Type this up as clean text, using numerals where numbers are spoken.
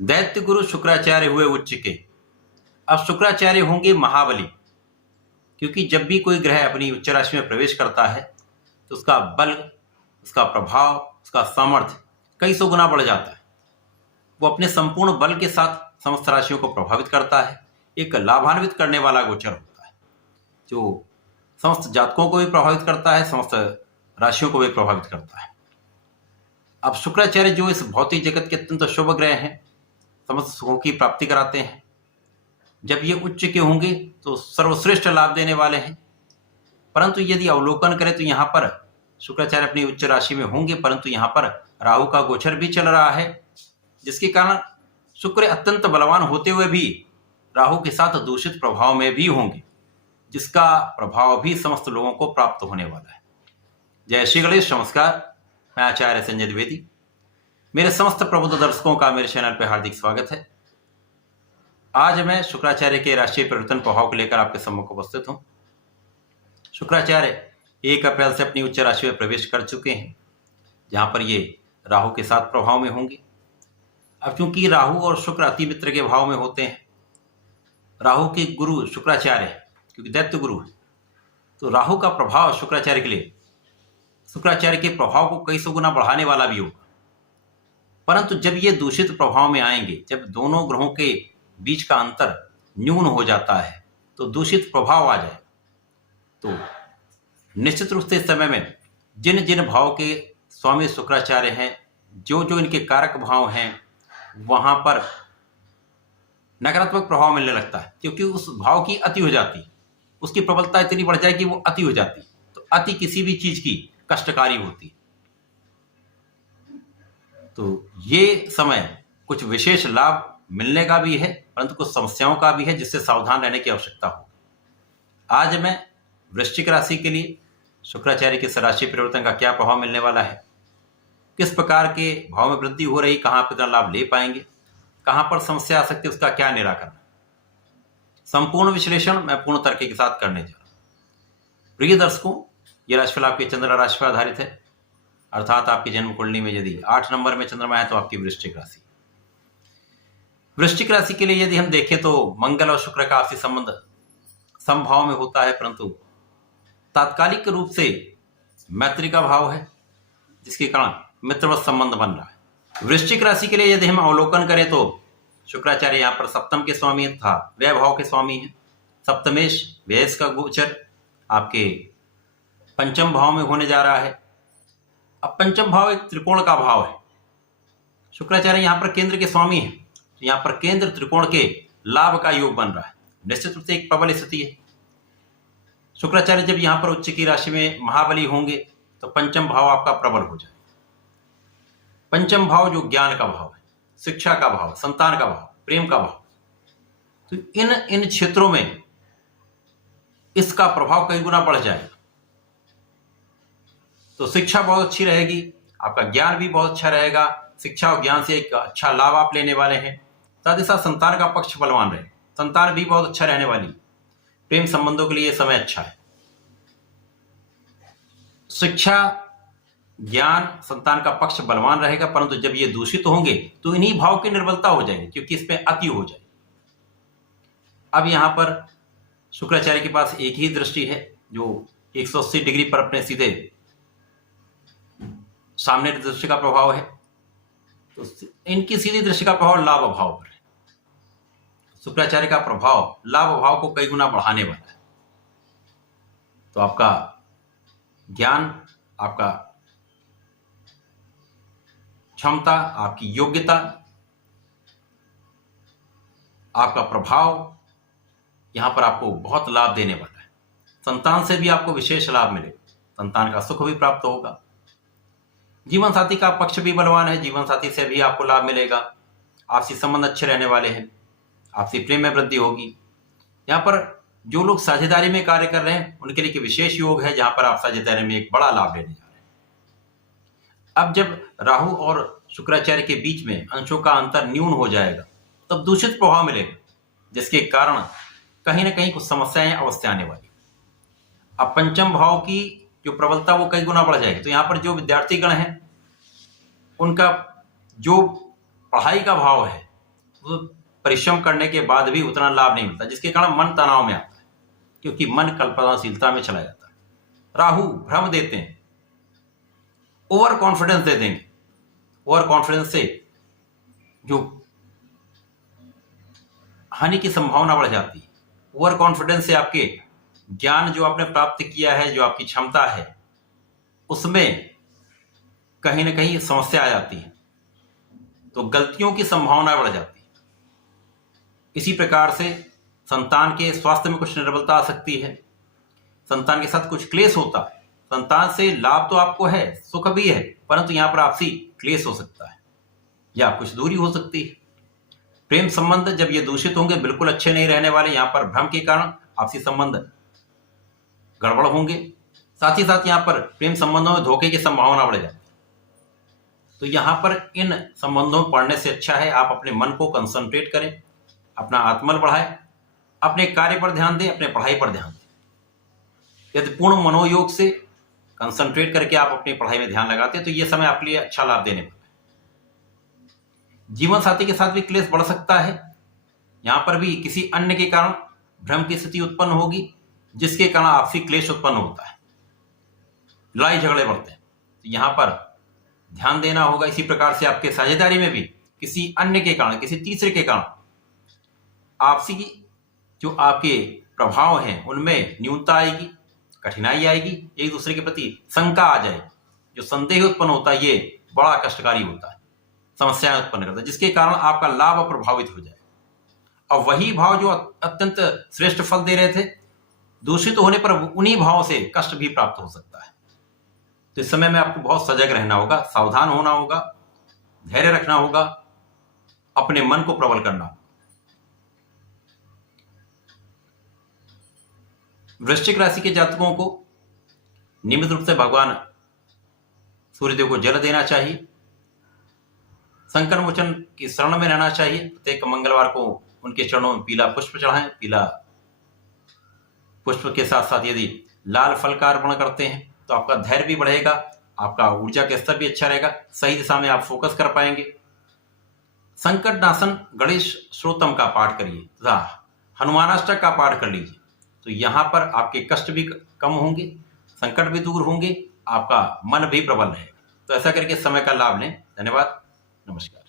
दैत्य गुरु शुक्राचार्य हुए उच्च के। अब शुक्राचार्य होंगे महाबली, क्योंकि जब भी कोई ग्रह अपनी उच्च राशि में प्रवेश करता है तो उसका बल, उसका प्रभाव, उसका सामर्थ्य कई सौ गुना बढ़ जाता है। वो अपने संपूर्ण बल के साथ समस्त राशियों को प्रभावित करता है। एक लाभान्वित करने वाला गोचर होता है जो समस्त जातकों को भी प्रभावित करता है, समस्त राशियों को भी प्रभावित करता है। अब शुक्राचार्य जो इस भौतिक जगत के अत्यंत शुभ ग्रह हैं, समस्त सुखों की प्राप्ति कराते हैं। जब ये उच्च के होंगे तो सर्वश्रेष्ठ लाभ देने वाले हैं। परंतु यदि अवलोकन करें तो यहाँ पर शुक्राचार्य अपनी उच्च राशि में होंगे, परंतु यहाँ पर राहु का गोचर भी चल रहा है, जिसके कारण शुक्र अत्यंत बलवान होते हुए भी राहु के साथ दूषित प्रभाव में भी होंगे, जिसका प्रभाव भी समस्त लोगों को प्राप्त होने वाला है। जय श्री गणेश। नमस्कार, मैं आचार्य संजय द्विवेदी। मेरे समस्त प्रबुद्ध दर्शकों का मेरे चैनल पर हार्दिक स्वागत है। आज मैं शुक्राचार्य के राशिय परिवर्तन प्रभाव को लेकर आपके सम्मुख उपस्थित हूं। शुक्राचार्य 1 अप्रैल से अपनी उच्च राशि में प्रवेश कर चुके हैं, जहां पर ये राहु के साथ प्रभाव में होंगे। अब क्योंकि राहु और शुक्र अति मित्र के भाव में होते हैं, राहु के गुरु शुक्राचार्य क्योंकि दैत्य गुरु है, तो राहु का प्रभाव शुक्राचार्य के लिए शुक्राचार्य के प्रभाव को कई सौ गुना बढ़ाने वाला भी होगा। परंतु जब ये दूषित प्रभाव में आएंगे, जब दोनों ग्रहों के बीच का अंतर न्यून हो जाता है तो दूषित प्रभाव आ जाए, तो निश्चित रूप से इस समय में जिन जिन भाव के स्वामी शुक्राचार्य हैं, जो जो इनके कारक भाव हैं, वहां पर नकारात्मक प्रभाव मिलने लगता है, क्योंकि उस भाव की अति हो जाती है, उसकी प्रबलता इतनी बढ़ जाएगी वो अति हो जाती है। तो अति किसी भी चीज की कष्टकारी होती है। तो ये समय कुछ विशेष लाभ मिलने का भी है, परंतु कुछ समस्याओं का भी है, जिससे सावधान रहने की आवश्यकता हो। आज मैं वृश्चिक राशि के लिए शुक्राचार्य के राशि परिवर्तन का क्या प्रभाव मिलने वाला है, किस प्रकार के भाव में वृद्धि हो रही, कहां पर लाभ ले पाएंगे, कहां पर समस्या आ सकती है, उसका क्या निराकरण, संपूर्ण विश्लेषण मैं पूर्ण तर्क के साथ करने जा रहा हूं। प्रिय दर्शकों, यह राशिफल आपके चंद्र राशि पर आधारित है, अर्थात आपकी जन्म कुंडली में यदि 8 नंबर में चंद्रमा है तो आपकी वृश्चिक राशि। वृश्चिक राशि के लिए यदि हम देखें तो मंगल और शुक्र का आपसी संबंध समभाव में होता है, परंतु तात्कालिक रूप से मैत्री का भाव है, जिसके कारण मित्रवत संबंध बन रहा है। वृश्चिक राशि के लिए यदि हम अवलोकन करें तो शुक्राचार्य यहाँ पर सप्तम के स्वामी था, व्यय भाव के स्वामी है। सप्तमेश व्यय का गोचर आपके पंचम भाव में होने जा रहा है। अब पंचम भाव एक त्रिकोण का भाव है। शुक्राचार्य यहाँ पर केंद्र के स्वामी है, तो यहाँ पर केंद्र त्रिकोण के लाभ का योग बन रहा है। निश्चित रूप से एक प्रबल स्थिति है। शुक्राचार्य जब यहाँ पर उच्च की राशि में महाबली होंगे तो पंचम भाव आपका प्रबल हो जाए। पंचम भाव जो ज्ञान का भाव है, शिक्षा का भाव, संतान का भाव, प्रेम का भाव, तो इन क्षेत्रों में इसका प्रभाव कई गुना बढ़ जाएगा। तो शिक्षा बहुत अच्छी रहेगी, आपका ज्ञान भी बहुत अच्छा रहेगा। शिक्षा और ज्ञान से एक अच्छा लाभ आप लेने वाले हैं। साथ ही साथ संतान का पक्ष बलवान रहे, संतान भी बहुत अच्छा रहने वाली। प्रेम संबंधों के लिए समय अच्छा है। शिक्षा, ज्ञान, संतान का पक्ष बलवान रहेगा, परंतु जब ये दूषित होंगे तो इन्हीं भाव की निर्बलता हो जाएगी, क्योंकि इसमें अति हो जाएगी। अब यहां पर शुक्राचार्य के पास एक ही दृष्टि है जो 180 डिग्री पर अपने सीधे सामने दृष्टि का प्रभाव है, तो इनकी सीधी दृष्टि का प्रभाव लाभ भाव पर है। शुक्राचार्य का प्रभाव लाभ भाव को कई गुना बढ़ाने वाला है। तो आपका ज्ञान, आपका क्षमता, आपकी योग्यता, आपका प्रभाव यहां पर आपको बहुत लाभ देने वाला है। संतान से भी आपको विशेष लाभ मिलेगा, संतान का सुख भी प्राप्त होगा। जीवन साथी का पक्ष भी बलवान है, जीवन साथी से भी आपको लाभ मिलेगा। आपसी संबंध अच्छे रहने वाले हैं, आपसी प्रेम में वृद्धि होगी। यहाँ पर जो लोग साझेदारी में कार्य कर रहे हैं उनके लिए विशेष योग है, जहां पर आप साझेदारी में एक बड़ा लाभ लेने जा रहे हैं। अब जब राहु और शुक्राचार्य के बीच में अंशों का अंतर न्यून हो जाएगा तब दूषित प्रभाव मिलेगा, जिसके कारण कहीं ना कहीं कुछ समस्याएं अवश्य आने वाली। अब पंचम भाव की जो प्रबलता वो कई गुना बढ़ जाएगी। तो यहाँ पर जो विद्यार्थी गण हैं उनका जो पढ़ाई का भाव है, वो परिश्रम करने के बाद भी उतना लाभ नहीं मिलता, जिसके कारण मन तनाव में आता है, क्योंकि मन कल्पनाशीलता में चला जाता है। राहु भ्रम देते हैं, ओवर कॉन्फिडेंस दे देंगे। ओवर कॉन्फिडेंस से जो हानि की संभावना बढ़ जाती है। ओवर कॉन्फिडेंस से आपके ज्ञान जो आपने प्राप्त किया है, जो आपकी क्षमता है, उसमें कहीं ना कहीं समस्या आ जाती है, तो गलतियों की संभावना बढ़ जाती है। इसी प्रकार से संतान के स्वास्थ्य में कुछ निर्बलता आ सकती है, संतान के साथ कुछ क्लेश होता है। संतान से लाभ तो आपको है, सुख भी है, परंतु यहां पर आपसी क्लेश हो सकता है या कुछ दूरी हो सकती है। प्रेम संबंध जब ये दूषित होंगे, बिल्कुल अच्छे नहीं रहने वाले, यहां पर भ्रम के कारण आपसी संबंध गड़बड़ होंगे। साथ ही साथ यहां पर प्रेम संबंधों में धोखे की संभावना बढ़ जाती है। तो यहां पर इन संबंधों में पढ़ने से अच्छा है आप अपने मन को कंसंट्रेट करें, अपना आत्मबल बढ़ाएं, अपने कार्य पर ध्यान दें, अपने पढ़ाई पर ध्यान दें। यदि पूर्ण मनोयोग से कंसंट्रेट करके आप अपनी पढ़ाई में ध्यान लगाते हैं तो यह समय आपके लिए अच्छा लाभ देने वाला है। जीवन साथी के साथ भी क्लेश बढ़ सकता है। यहां पर भी किसी अन्य के कारण भ्रम की स्थिति उत्पन्न होगी, जिसके कारण आपसी क्लेश उत्पन्न होता है, लड़ाई झगड़े बढ़ते हैं। तो यहां पर ध्यान देना होगा। इसी प्रकार से आपके साझेदारी में भी किसी अन्य के कारण, किसी तीसरे के कारण आपसी जो आपके प्रभाव हैं उनमें न्यूनता आएगी, कठिनाई आएगी, एक दूसरे के प्रति शंका आ जाएगी। जो संदेह उत्पन्न होता है ये बड़ा कष्टकारी होता है, समस्याएं उत्पन्न करता है, जिसके कारण आपका लाभ प्रभावित हो जाए। और वही भाव जो अत्यंत श्रेष्ठ फल दे रहे थे, दूषित होने पर उन्हीं भावों से कष्ट भी प्राप्त हो सकता है। तो इस समय में आपको बहुत सजग रहना होगा, सावधान होना होगा, धैर्य रखना होगा, अपने मन को प्रबल करना होगा। वृश्चिक राशि के जातकों को नियमित रूप से भगवान सूर्यदेव को जल देना चाहिए, संकट मोचन की शरण में रहना चाहिए। प्रत्येक मंगलवार को उनके चरणों में पीला पुष्प चढ़ाएं। पीला पुष्प के साथ साथ यदि लाल फल का अर्पण करते हैं तो आपका धैर्य भी बढ़ेगा, आपका ऊर्जा का स्तर भी अच्छा रहेगा, सही दिशा में आप फोकस कर पाएंगे। संकट नाशन गणेश श्रोतम का पाठ करिए तथा हनुमानाष्टक का पाठ कर लीजिए, तो यहां पर आपके कष्ट भी कम होंगे, संकट भी दूर होंगे, आपका मन भी प्रबल रहेगा। तो ऐसा करके समय का लाभ लें। धन्यवाद, नमस्कार।